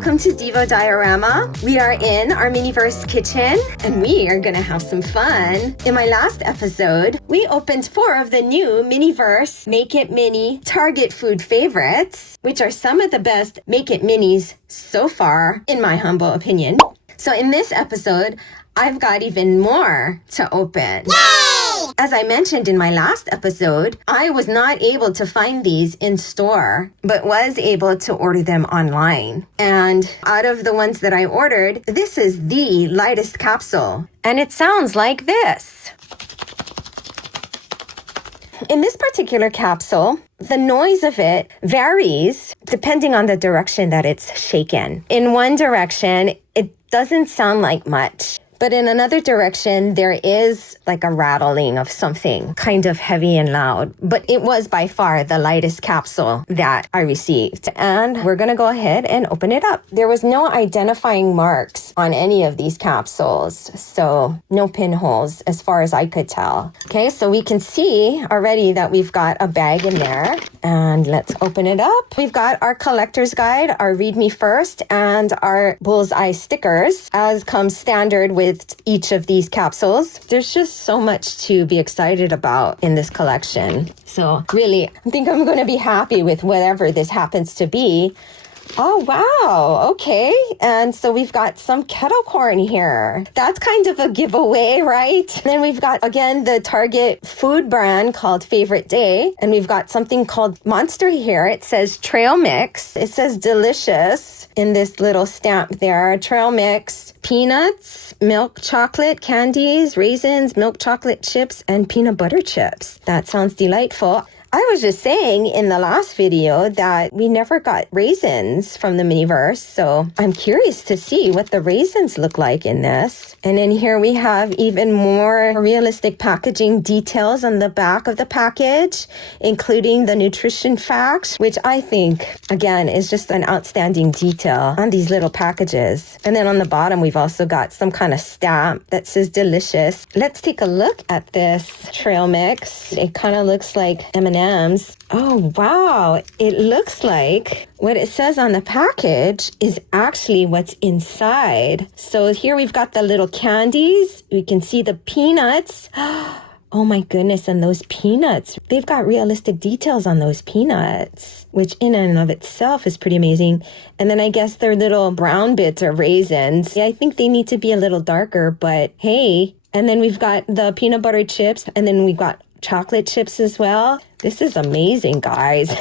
Welcome to Diva Diorama. We are in our Miniverse kitchen and we are gonna have some fun. In my last episode, we opened 4 of the new Miniverse Make It Mini Target food favorites, which are some of the best Make It Minis so far, in my humble opinion. So in this episode, I've got even more to open. Yay! As I mentioned in my last episode, I was not able to find these in store, but was able to order them online. And out of the ones that I ordered, this is the lightest capsule. And it sounds like this. In this particular capsule, the noise of it varies depending on the direction that it's shaken. In one direction, it doesn't sound like much. But in another direction, there is like a rattling of something kind of heavy and loud. But it was by far the lightest capsule that I received. And we're going to go ahead and open it up. There was no identifying marks on any of these capsules. So no pinholes as far as I could tell. Okay, so we can see already that we've got a bag in there. And let's open it up. We've got our collector's guide, our read me first, and our bullseye stickers as comes standard with each of these capsules. There's just so much to be excited about in this collection. So really, I think I'm going to be happy with whatever this happens to be. Oh, wow. Okay. And so we've got some kettle corn here. That's kind of a giveaway, right? And then we've got, again, the Target food brand called Favorite Day. And we've got something called Monster here. It says Trail Mix. It says delicious in this little stamp there. Trail Mix, peanuts, milk chocolate, candies, raisins, milk chocolate chips, and peanut butter chips. That sounds delightful. I was just saying in the last video that we never got raisins from the Miniverse, so I'm curious to see what the raisins look like in this. And in here we have even more realistic packaging details on the back of the package, including the nutrition facts, which I think, again, is just an outstanding detail on these little packages. And then on the bottom, we've also got some kind of stamp that says delicious. Let's take a look at this trail mix. It kind of looks like M&M's. Oh, wow. It looks like what it says on the package is actually what's inside. So here we've got the little candies. We can see the peanuts. Oh my goodness, and those peanuts. They've got realistic details on those peanuts, which in and of itself is pretty amazing. And then I guess their little brown bits are raisins. Yeah, I think they need to be a little darker, but hey. And then we've got the peanut butter chips, and then we've got chocolate chips as well. This is amazing, guys.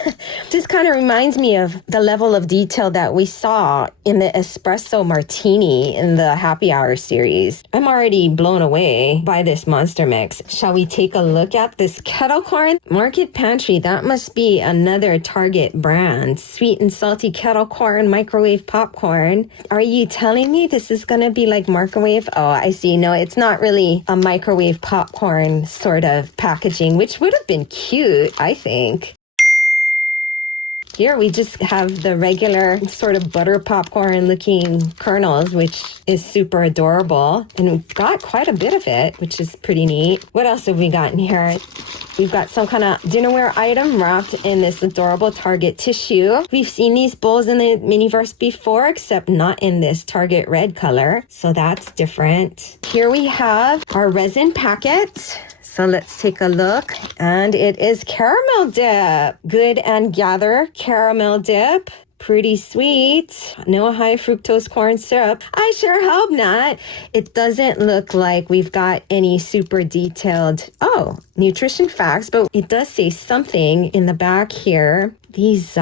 This kind of reminds me of the level of detail that we saw in the espresso martini in the happy hour series. I'm already blown away by this monster mix. Shall we take a look at this kettle corn? Market Pantry, that must be another Target brand. Sweet and salty kettle corn, microwave popcorn. Are you telling me this is going to be like microwave? Oh, I see. No, it's not really a microwave popcorn sort of packaging, which would have been cute, I think. Here we just have the regular sort of butter popcorn looking kernels, which is super adorable. And we've got quite a bit of it, which is pretty neat. What else have we got in here? We've got some kind of dinnerware item wrapped in this adorable Target tissue. We've seen these bowls in the Miniverse before, except not in this Target red color. So that's different. Here we have our resin packet. So let's take a look. And it is caramel dip. Good and Gather caramel dip. Pretty sweet. No high fructose corn syrup. I sure hope not. It doesn't look like we've got any super detailed, nutrition facts, but it does say something in the back here. These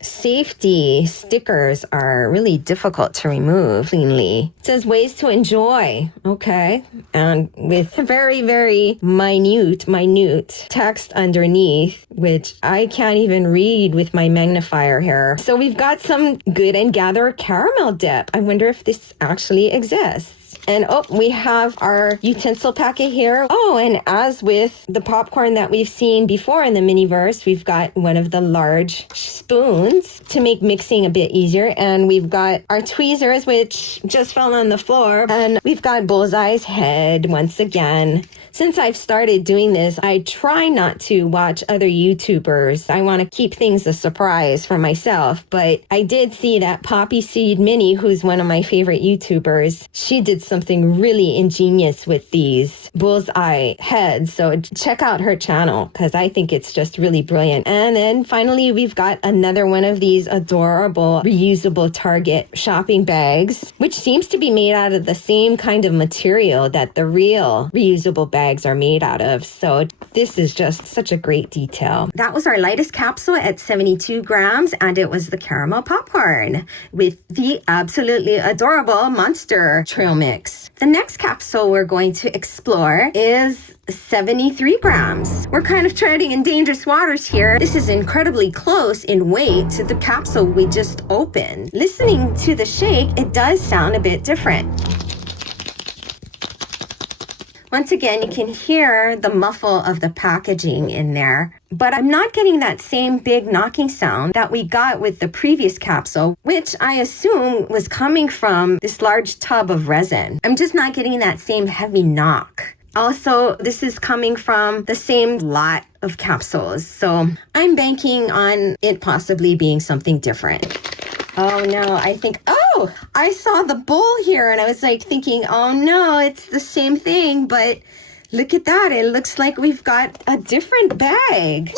safety stickers are really difficult to remove cleanly. It says ways to enjoy. Okay. And with very, very minute text underneath, which I can't even read with my magnifier here. So we've got some Good and Gather caramel dip. I wonder if this actually exists. And oh, we have our utensil packet here. Oh, and as with the popcorn that we've seen before in the Miniverse, we've got one of the large spoons to make mixing a bit easier. And we've got our tweezers, which just fell on the floor. And we've got Bullseye's head once again. Since I've started doing this, I try not to watch other YouTubers. I want to keep things a surprise for myself. But I did see that Poppy Seed Mini, who's one of my favorite YouTubers, she did something really ingenious with these bullseye heads. So check out her channel because I think it's just really brilliant. And then finally, we've got another one of these adorable reusable Target shopping bags, which seems to be made out of the same kind of material that the real reusable bags are made out of. So this is just such a great detail. That was our lightest capsule at 72 grams, and it was the caramel popcorn with the absolutely adorable monster trail mix. The next capsule we're going to explore is 73 grams. We're kind of treading in dangerous waters here. This is incredibly close in weight to the capsule we just opened. Listening to the shake, it does sound a bit different. Once again, you can hear the muffle of the packaging in there, but I'm not getting that same big knocking sound that we got with the previous capsule, which I assume was coming from this large tub of resin. I'm just not getting that same heavy knock. Also, this is coming from the same lot of capsules, so I'm banking on it possibly being something different. Oh no, I saw the bowl here and I was like thinking, oh no, it's the same thing, but look at that. It looks like we've got a different bag. Yay!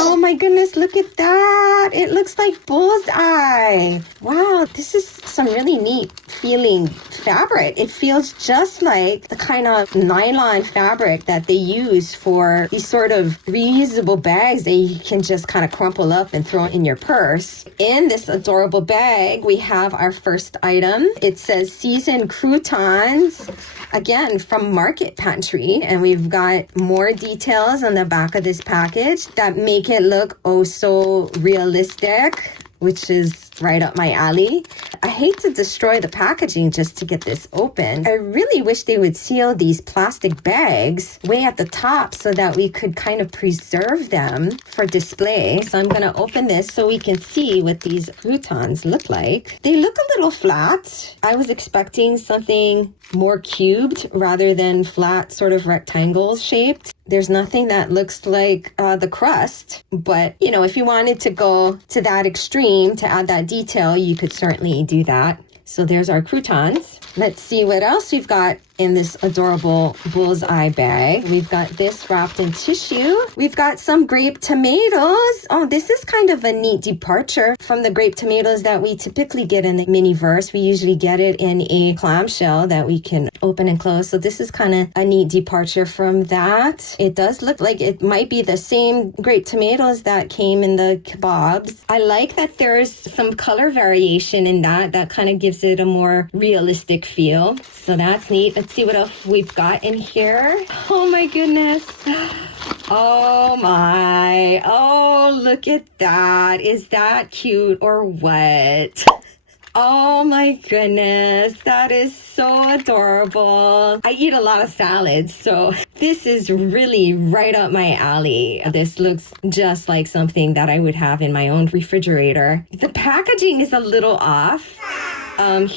Oh my goodness, look at that. It looks like bullseye. Wow, this is some really neat feeling fabric. It feels just like the kind of nylon fabric that they use for these sort of reusable bags that you can just kind of crumple up and throw in your purse. In this adorable bag, we have our first item. It says seasoned croutons, again from Market Pantry, and we've got more details on the back of this package that make it look oh so realistic, which is right up my alley. I hate to destroy the packaging just to get this open. I really wish they would seal these plastic bags way at the top so that we could kind of preserve them for display. So I'm gonna open this so we can see what these croutons look like. They look a little flat. I was expecting something more cubed rather than flat, sort of rectangle shaped. There's nothing that looks like the crust, but you know, if you wanted to go to that extreme to add that detail, you could certainly do that. So there's our croutons. Let's see what else we've got in this adorable bullseye bag. We've got this wrapped in tissue. We've got some grape tomatoes. Oh, this is kind of a neat departure from the grape tomatoes that we typically get in the Miniverse. We usually get it in a clamshell that we can open and close. So this is kind of a neat departure from that. It does look like it might be the same grape tomatoes that came in the kebabs. I like that there's some color variation in that kind of gives it a more realistic feel. So that's neat. Let's see what else we've got in here. Oh my goodness. Oh my. Oh, look at that. Is that cute or what? Oh my goodness, that is so adorable. I eat a lot of salads, so this is really right up my alley. This looks just like something that I would have in my own refrigerator. The packaging is a little off.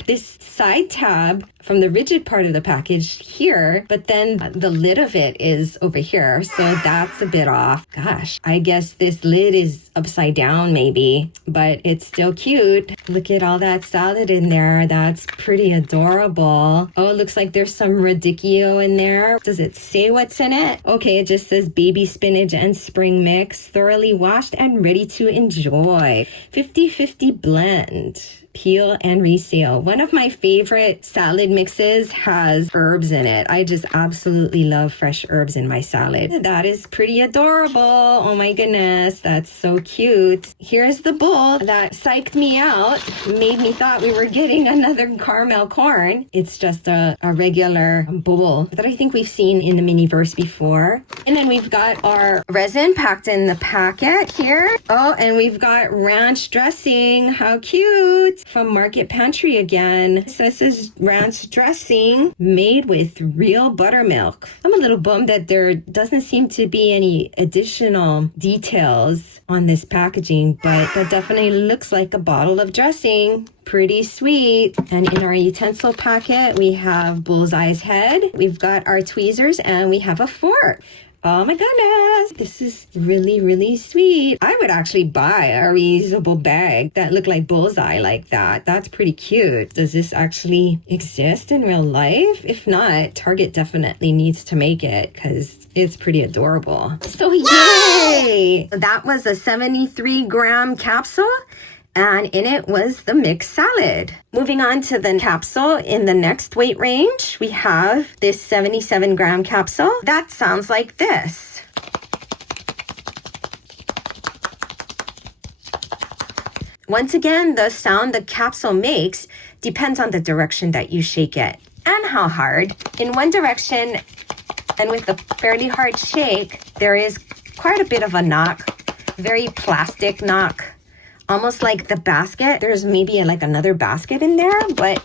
This side tab from the rigid part of the package here, but then the lid of it is over here, so that's a bit off. Gosh, I guess this lid is upside down maybe, but it's still cute. Look at all that salad in there. That's pretty adorable. Oh, it looks like there's some radicchio in there. Does it say what's in it? Okay, it just says baby spinach and spring mix, thoroughly washed and ready to enjoy. 50-50 blend. Peel and reseal. One of my favorite salad mixes has herbs in it. I just absolutely love fresh herbs in my salad. That is pretty adorable. Oh my goodness, that's so cute. Here's the bowl that psyched me out, made me thought we were getting another caramel corn. It's just a regular bowl that I think we've seen in the Miniverse before. And then we've got our resin packed in the packet here. Oh, and we've got ranch dressing. How cute. from Market Pantry again. So this is ranch dressing made with real buttermilk. I'm a little bummed that there doesn't seem to be any additional details on this packaging, but that definitely looks like a bottle of dressing. Pretty sweet. And in our utensil packet, we have Bullseye's head, we've got our tweezers, and we have a fork. Oh my goodness, this is really, really sweet. I would actually buy a reusable bag that looked like Bullseye like that. That's pretty cute. Does this actually exist in real life? If not, Target definitely needs to make it because it's pretty adorable. So yay! That was a 73-gram capsule. And in it was the mixed salad. Moving on to the capsule in the next weight range, we have this 77-gram capsule. That sounds like this. Once again, the sound the capsule makes depends on the direction that you shake it and how hard. In one direction, and with a fairly hard shake, there is quite a bit of a knock, very plastic knock. Almost like the basket. There's maybe like another basket in there, but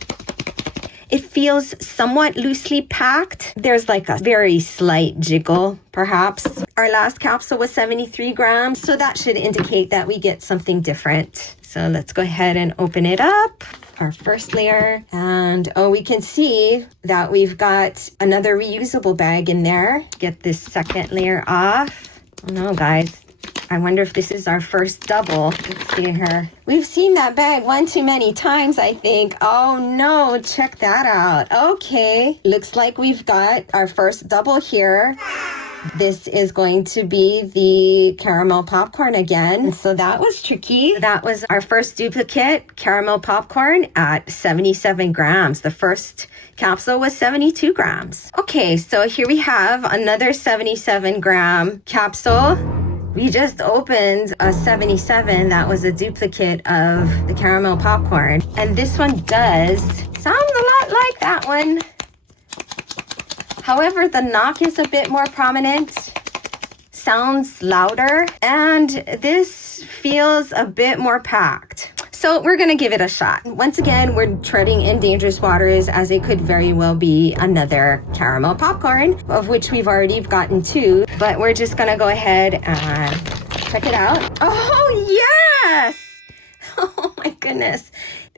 it feels somewhat loosely packed. There's like a very slight jiggle, perhaps. Our last capsule was 73 grams, so that should indicate that we get something different. So let's go ahead and open it up. Our first layer, and oh, we can see that we've got another reusable bag in there. Get this second layer off. Oh no, guys. I wonder if this is our first double. Let's see here. We've seen that bag one too many times, I think. Oh no, check that out. Okay, looks like we've got our first double here. This is going to be the caramel popcorn again. So that was tricky. That was our first duplicate caramel popcorn at 77 grams. The first capsule was 72 grams. Okay, so here we have another 77-gram capsule. We just opened a 77 that was a duplicate of the caramel popcorn. And this one does sound a lot like that one. However, the knock is a bit more prominent, sounds louder, and this feels a bit more packed. So we're gonna give it a shot. Once again, we're treading in dangerous waters as it could very well be another caramel popcorn, of which we've already gotten two, but we're just gonna go ahead and check it out. Oh, yes! Oh my goodness.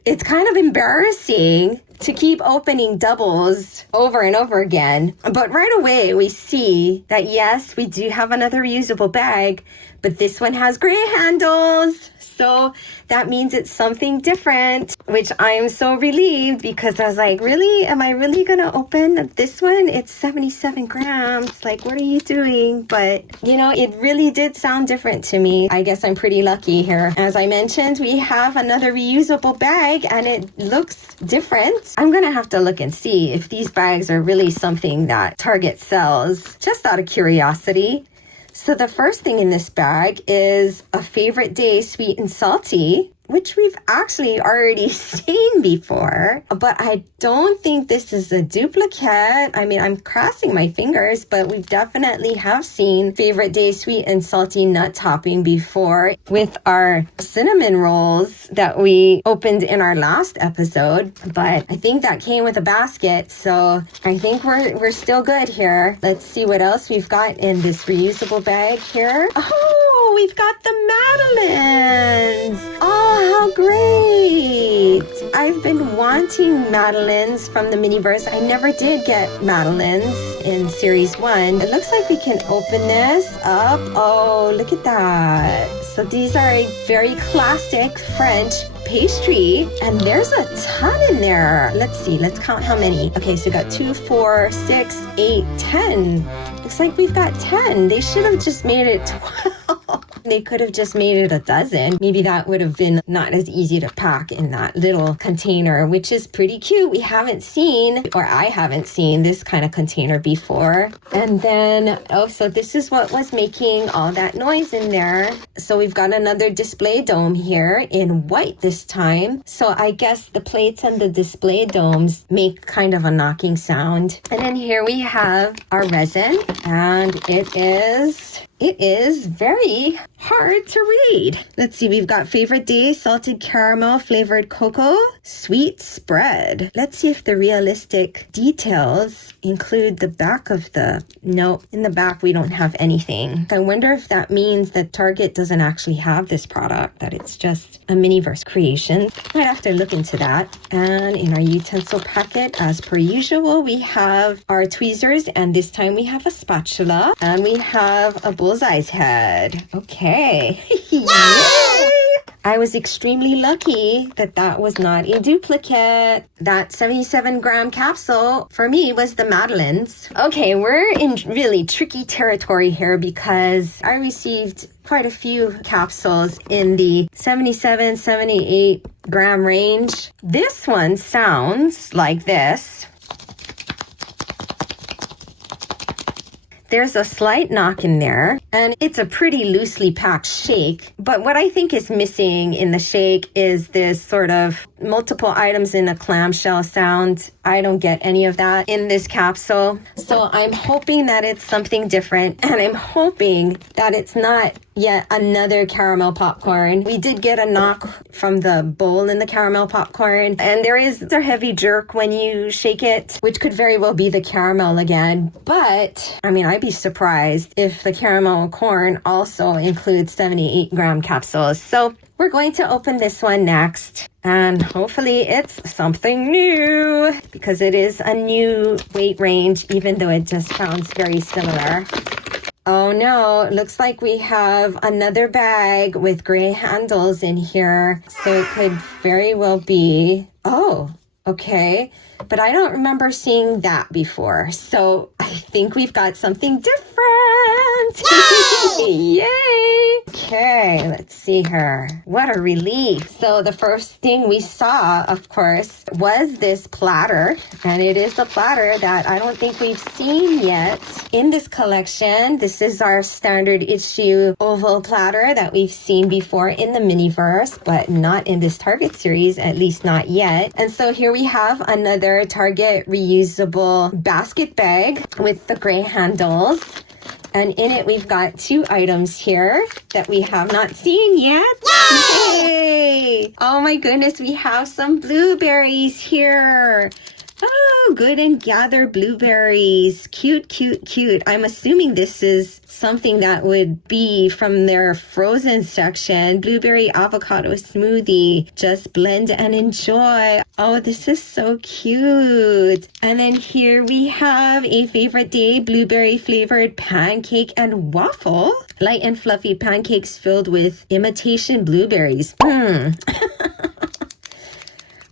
It's kind of embarrassing to keep opening doubles over and over again. But right away, we see that yes, we do have another reusable bag, but this one has gray handles. So that means it's something different, which I'm so relieved because I was like, really? Am I really going to open this one? It's 77 grams. Like, what are you doing? But, you know, it really did sound different to me. I guess I'm pretty lucky here. As I mentioned, we have another reusable bag and it looks different. I'm going to have to look and see if these bags are really something that Target sells, just out of curiosity. So the first thing in this bag is a favorite day sweet and salty, which we've actually already seen before, but I don't think this is a duplicate. I mean, I'm crossing my fingers, but we definitely have seen favorite day sweet and salty nut topping before with our cinnamon rolls that we opened in our last episode, but I think that came with a basket, so I think we're still good here. Let's see what else we've got in this reusable bag here. Oh, we've got the Madeleines. Oh, how great! I've been wanting Madeleines from the Miniverse. I never did get Madeleines in Series 1. It looks like we can open this up. Oh, look at that. So these are a very classic French pastry, and there's a ton in there. Let's see, let's count how many. Okay, so we got 2, 4, 6, 8, 10. Looks like we've got 10. They should have just made it 12. They could have just made it a dozen. Maybe that would have been not as easy to pack in that little container, which is pretty cute. We haven't seen, or I haven't seen this kind of container before. And then, oh, so this is what was making all that noise in there. So we've got another display dome here in white this time. So I guess the plates and the display domes make kind of a knocking sound. And then here we have our resin, and it is very hard to read. Let's see, we've got favorite day, salted caramel, flavored cocoa, sweet spread. Let's see if the realistic details include the back of the... No, in the back we don't have anything. I wonder if that means that Target doesn't actually have this product, that it's just a Miniverse creation. Might have to look into that. And in our utensil packet, as per usual, we have our tweezers, and this time we have a spatula, and we have a bullseye's head. Okay. Yay! I was extremely lucky that that was not a duplicate. That 77-gram capsule for me was the Madeleines. Okay, we're in really tricky territory here because I received quite a few capsules in the 77, 78 gram range. This one sounds like this. There's a slight knock in there, and it's a pretty loosely packed shake. But what I think is missing in the shake is this sort of multiple items in a clamshell sound. I don't get any of that in this capsule. So I'm hoping that it's something different, and I'm hoping that it's not yet another caramel popcorn. We did get a knock from the bowl in the caramel popcorn, and there is a heavy jerk when you shake it, which could very well be the caramel again. But I mean, I'd be surprised if the caramel corn also includes 78 gram capsules. So we're going to open this one next, and hopefully it's something new because it is a new weight range, even though it just sounds very similar. Oh no, it looks like we have another bag with gray handles in here. So it could very well be, oh, okay. But I don't remember seeing that before. So I think we've got something different. Yay! Okay, let's see here. What a relief. So the first thing we saw, of course, was this platter. And it is a platter that I don't think we've seen yet in this collection. This is our standard issue oval platter that we've seen before in the Miniverse, but not in this Target series, at least not yet. And so here we have another Target reusable basket bag with the gray handles. And in it, we've got two items here that we have not seen yet. Yay! Oh my goodness, we have some blueberries here. Oh, good and gather blueberries. Cute, cute, cute. I'm assuming this is something that would be from their frozen section. Blueberry avocado smoothie. Just blend and enjoy. Oh, this is so cute. And then here we have a favorite day blueberry flavored pancake and waffle. Light and fluffy pancakes filled with imitation blueberries.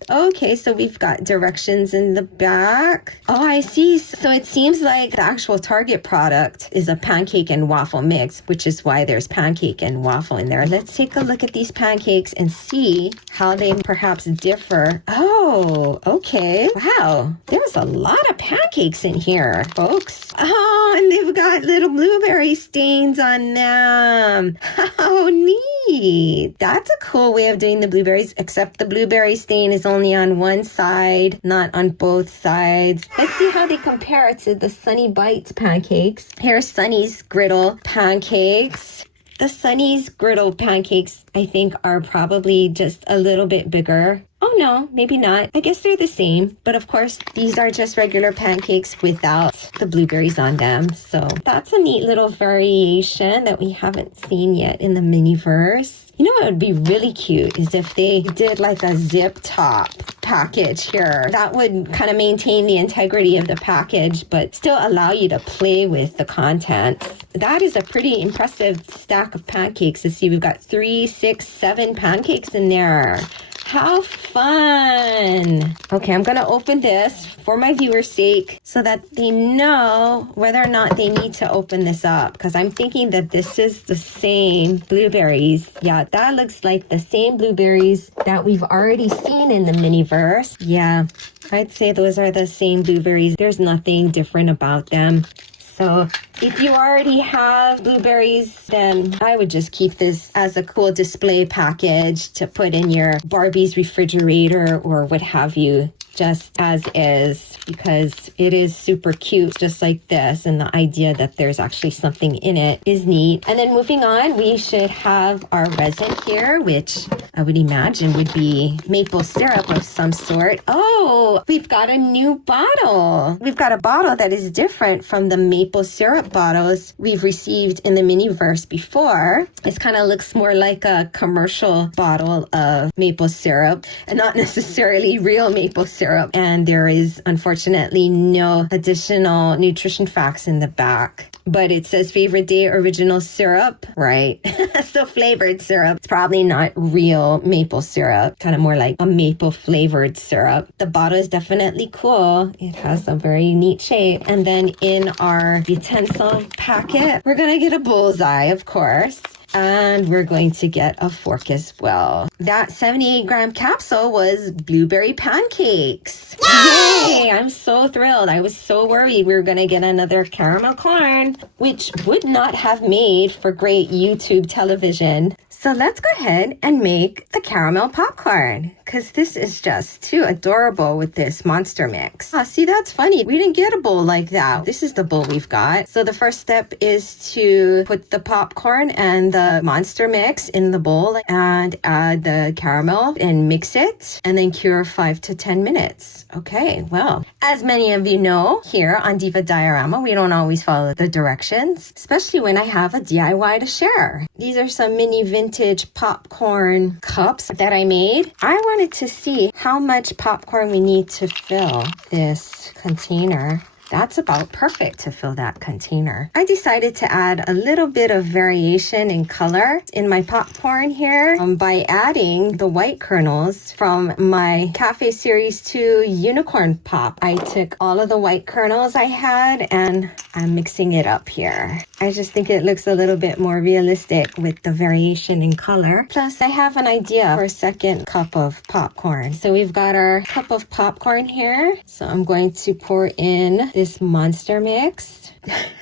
Okay, so we've got directions in the back. Oh, I see. So it seems like the actual Target product is a pancake and waffle mix, which is why there's pancake and waffle in there. Let's take a look at these pancakes and see how they perhaps differ. Oh, okay. Wow, there's a lot of pancakes in here, folks. Oh, and they've got little blueberry stains on them. How neat. That's a cool way of doing the blueberries, except the blueberry stain is only on one side, not on both sides. Let's see how they compare to the Sunny Bites pancakes. Here's Sunny's griddle pancakes. The Sunny's griddle pancakes, I think, are probably just a little bit bigger. Oh no, maybe not. I guess they're the same. But of course, these are just regular pancakes without the blueberries on them. So that's a neat little variation that we haven't seen yet in the Miniverse. You know what would be really cute is if they did like a zip top package here. That would kind of maintain the integrity of the package, but still allow you to play with the contents. That is a pretty impressive stack of pancakes. Let's see, we've got 3, 6, 7 pancakes in there. How fun! Okay, I'm going to open this for my viewer's sake so that they know whether or not they need to open this up, because I'm thinking that this is the same blueberries. Yeah, that looks like the same blueberries that we've already seen in the Miniverse. Yeah, I'd say those are the same blueberries. There's nothing different about them. So if you already have blueberries, then I would just keep this as a cool display package to put in your Barbie's refrigerator or what have you. just as is because it is super cute, just like this. And the idea that there's actually something in it is neat. And then moving on, we should have our resin here, which I would imagine would be maple syrup of some sort. Oh, we've got a new bottle. We've got a bottle that is different from the maple syrup bottles we've received in the Miniverse before. It kind of looks more like a commercial bottle of maple syrup and not necessarily real maple syrup. And there is unfortunately no additional nutrition facts in the back. But it says favorite day original syrup, right? So flavored syrup. It's probably not real maple syrup, kind of more like a maple flavored syrup. The bottle is definitely cool. It has a very neat shape. And then in our utensil packet, we're going to get a bullseye, of course. And we're going to get a fork as well. That 78-gram capsule was blueberry pancakes. Yay! I'm so thrilled. I was so worried we were going to get another caramel corn, which would not have made for great YouTube television. So let's go ahead and make the caramel popcorn because this is just too adorable with this monster mix. Oh, see, that's funny. We didn't get a bowl like that. This is the bowl we've got. So the first step is to put the popcorn and the monster mix in the bowl and add the caramel and mix it and then cure 5 to 10 minutes. Okay, well, as many of you know, here on Diva Diorama, we don't always follow the directions, especially when I have a DIY to share. These are some mini vintage popcorn cups that I made. I wanted to see how much popcorn we need to fill this container. That's about perfect to fill that container. I decided to add a little bit of variation in color in my popcorn here by adding the white kernels from my Cafe Series 2 Unicorn Pop. I took all of the white kernels I had and I'm mixing it up here. I just think it looks a little bit more realistic with the variation in color. Plus, I have an idea for a second cup of popcorn. So we've got our cup of popcorn here. So I'm going to pour in this monster mix.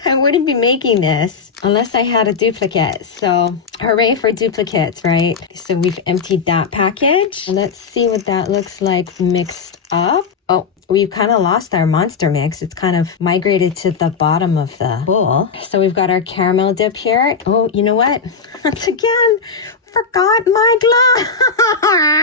I wouldn't be making this unless I had a duplicate. So hooray for duplicates, right? So we've emptied that package. Let's see what that looks like mixed up. Oh, we've kind of lost our monster mix. It's kind of migrated to the bottom of the bowl. So we've got our caramel dip here. Oh, you know what? Once again, forgot my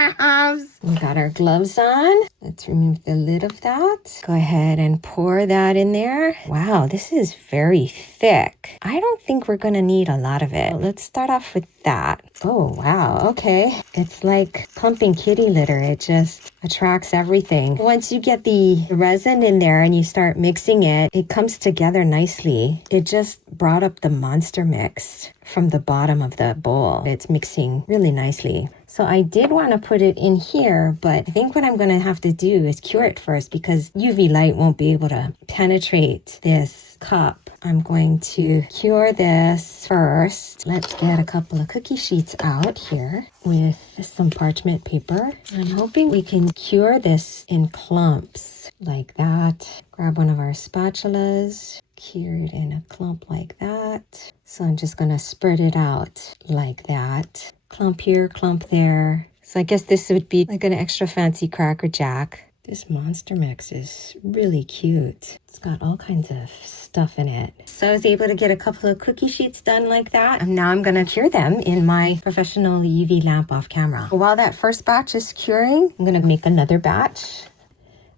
gloves. We got our gloves on. Let's remove the lid of that. Go ahead and pour that in there. Wow, this is very thick. I don't think we're going to need a lot of it. Let's start off with that. Oh, wow. Okay. It's like pumping kitty litter. It just attracts everything. Once you get the resin in there and you start mixing it, it comes together nicely. It just brought up the monster mix from the bottom of the bowl. It's mixing really nicely. So I did want to put it in here, but I think what I'm going to have to do is cure it first because UV light won't be able to penetrate this cup. I'm going to cure this first. Let's get a couple of cookie sheets out here with some parchment paper. I'm hoping we can cure this in clumps like that. Grab one of our spatulas, cure it in a clump like that. So I'm just going to spread it out like that. Clump here, clump there. So I guess this would be like an extra fancy Cracker Jack. This monster mix is really cute. It's got all kinds of stuff in it. So I was able to get a couple of cookie sheets done like that. And now I'm going to cure them in my professional UV lamp off camera. While that first batch is curing, I'm going to make another batch.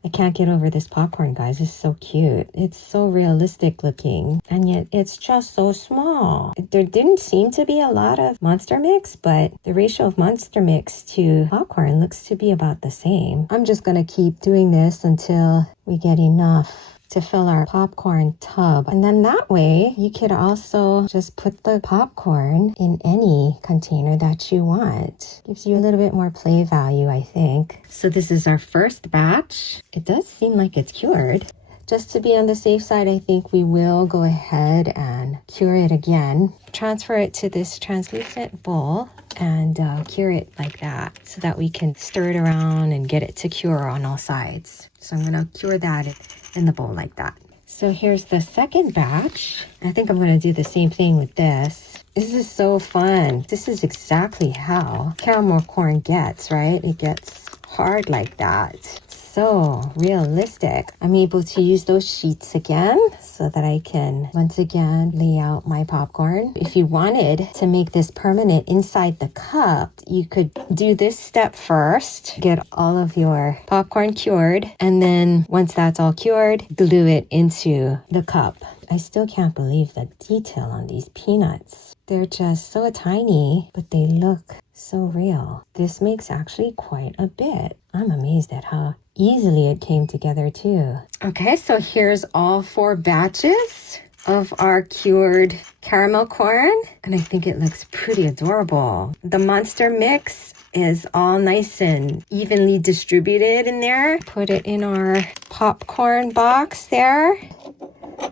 I can't get over this popcorn, guys. It's so cute. It's so realistic looking, and yet it's just so small. There didn't seem to be a lot of monster mix, but the ratio of monster mix to popcorn looks to be about the same. I'm just going to keep doing this until we get enough to fill our popcorn tub. And then that way you could also just put the popcorn in any container that you want. Gives you a little bit more play value, I think. So this is our first batch. It does seem like it's cured. Just to be on the safe side, I think we will go ahead and cure it again. Transfer it to this translucent bowl and cure it like that so that we can stir it around and get it to cure on all sides. So I'm going to cure that in the bowl like that. So here's the second batch. I think I'm going to do the same thing with this. This is so fun. This is exactly how caramel corn gets, right? It gets hard like that. so realistic. I'm able to use those sheets again so that I can once again lay out my popcorn. If you wanted to make this permanent inside the cup, you could do this step first, get all of your popcorn cured, and then once that's all cured, glue it into the cup. I still can't believe the detail on these peanuts. They're just so tiny, but they look so real. This makes actually quite a bit. I'm amazed at how easily it came together too. Okay, so here's all 4 batches of our cured caramel corn, and I think it looks pretty adorable. The monster mix is all nice and evenly distributed in there. Put it in our popcorn box there.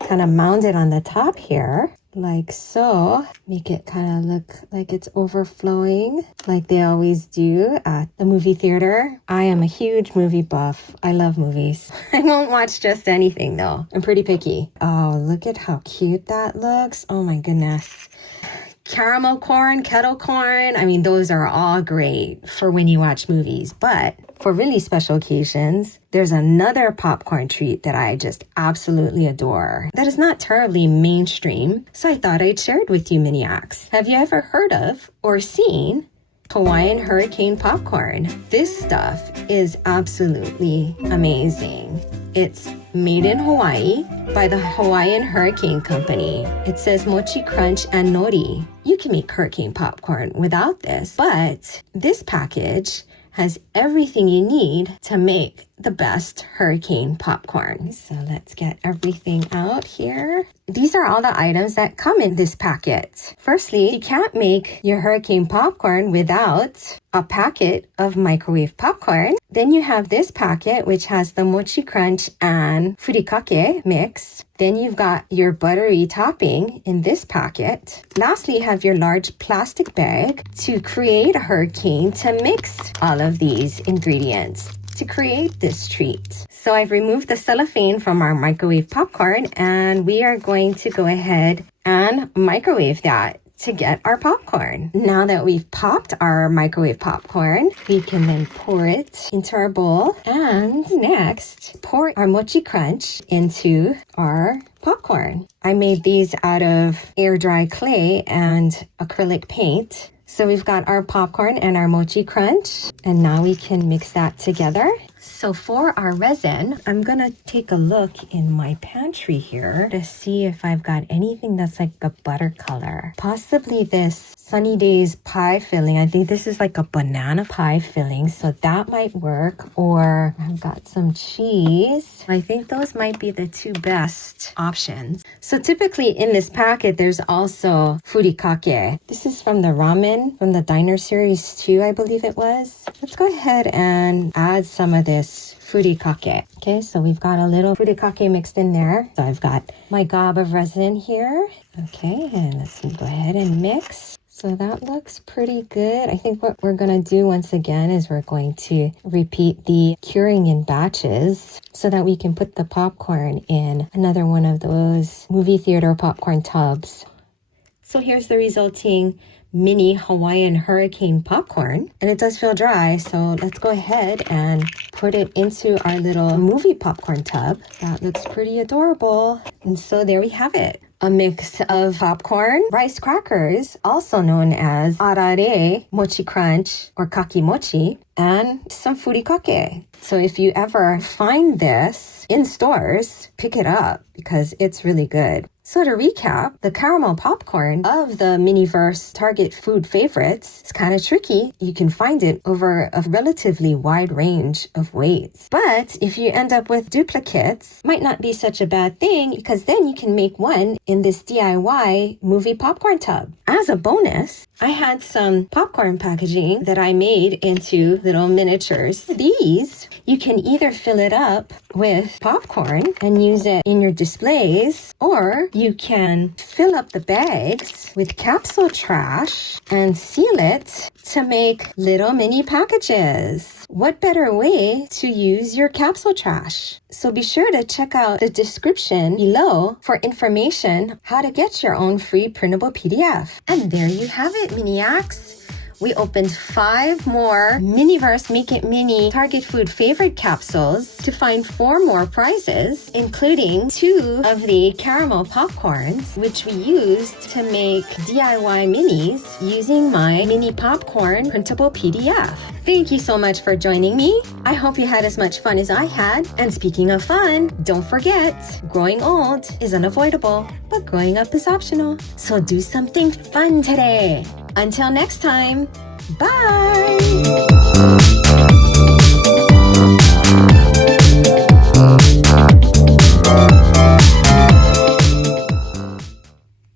Kind of mount it on the top here, like so. Make it kind of look like it's overflowing, like they always do at the movie theater. I am a huge movie buff. I love movies. I won't watch just anything though. I'm pretty picky. Oh, look at how cute that looks. Oh my goodness. Caramel corn, kettle corn, I mean, those are all great for when you watch movies. But for really special occasions, there's another popcorn treat that I just absolutely adore that is not terribly mainstream, so I thought I'd share it with you Miniacs. Have you ever heard of or seen Hawaiian hurricane popcorn? This stuff is absolutely amazing. It's made in Hawaii by the Hawaiian Hurricane Company. It says mochi crunch and nori. You can make hurricane popcorn without this, but this package has everything you need to make the best hurricane popcorn. So let's get everything out here. These are all the items that come in this packet. Firstly, you can't make your hurricane popcorn without a packet of microwave popcorn. Then you have this packet, which has the mochi crunch and furikake mix. Then you've got your buttery topping in this packet. Lastly, you have your large plastic bag to create a hurricane to mix all of these ingredients to create this treat. So I've removed the cellophane from our microwave popcorn, and we are going to go ahead and microwave that to get our popcorn. Now that we've popped our microwave popcorn, we can then pour it into our bowl, and next pour our mochi crunch into our popcorn. I made these out of air dry clay and acrylic paint. So we've got our popcorn and our mochi crunch, and now we can mix that together. So for our resin, I'm gonna take a look in my pantry here to see if I've got anything that's like a butter color. Possibly this Sunny Days pie filling. I think this is like a banana pie filling, so that might work. Or I've got some cheese. I think those might be the 2 best options. So typically in this packet, there's also furikake. This is from the ramen, from the Diner Series 2, I believe it was. Let's go ahead and add some of this furikake. Okay, so we've got a little furikake mixed in there. So I've got my gob of resin here. Okay, and let's go ahead and mix. So that looks pretty good. I think what we're going to do once again is we're going to repeat the curing in batches so that we can put the popcorn in another one of those movie theater popcorn tubs. So here's the resulting mini Hawaiian hurricane popcorn, and it does feel dry, so let's go ahead and put it into our little movie popcorn tub. That looks pretty adorable. And so there we have it. A mix of popcorn, rice crackers, also known as arare, mochi crunch, or kaki mochi, and some furikake. So if you ever find this in stores, pick it up because it's really good. So to recap, the caramel popcorn of the Miniverse Target food favorites is kind of tricky. You can find it over a relatively wide range of weights. But if you end up with duplicates, might not be such a bad thing because then you can make one in this DIY movie popcorn tub. As a bonus, I had some popcorn packaging that I made into little miniatures. These, you can either fill it up with popcorn and use it in your displays, or you can fill up the bags with capsule trash and seal it to make little mini packages. What better way to use your capsule trash? So be sure to check out the description below for information how to get your own free printable PDF. And there you have it, Miniacs. we opened 5 more Miniverse Make It Mini Target Food favorite capsules to find 4 more prizes, including 2 of the caramel popcorns, which we used to make DIY minis using my mini popcorn printable PDF. Thank you so much for joining me. I hope you had as much fun as I had. And speaking of fun, don't forget, growing old is unavoidable, but growing up is optional. So do something fun today. Until next time, bye!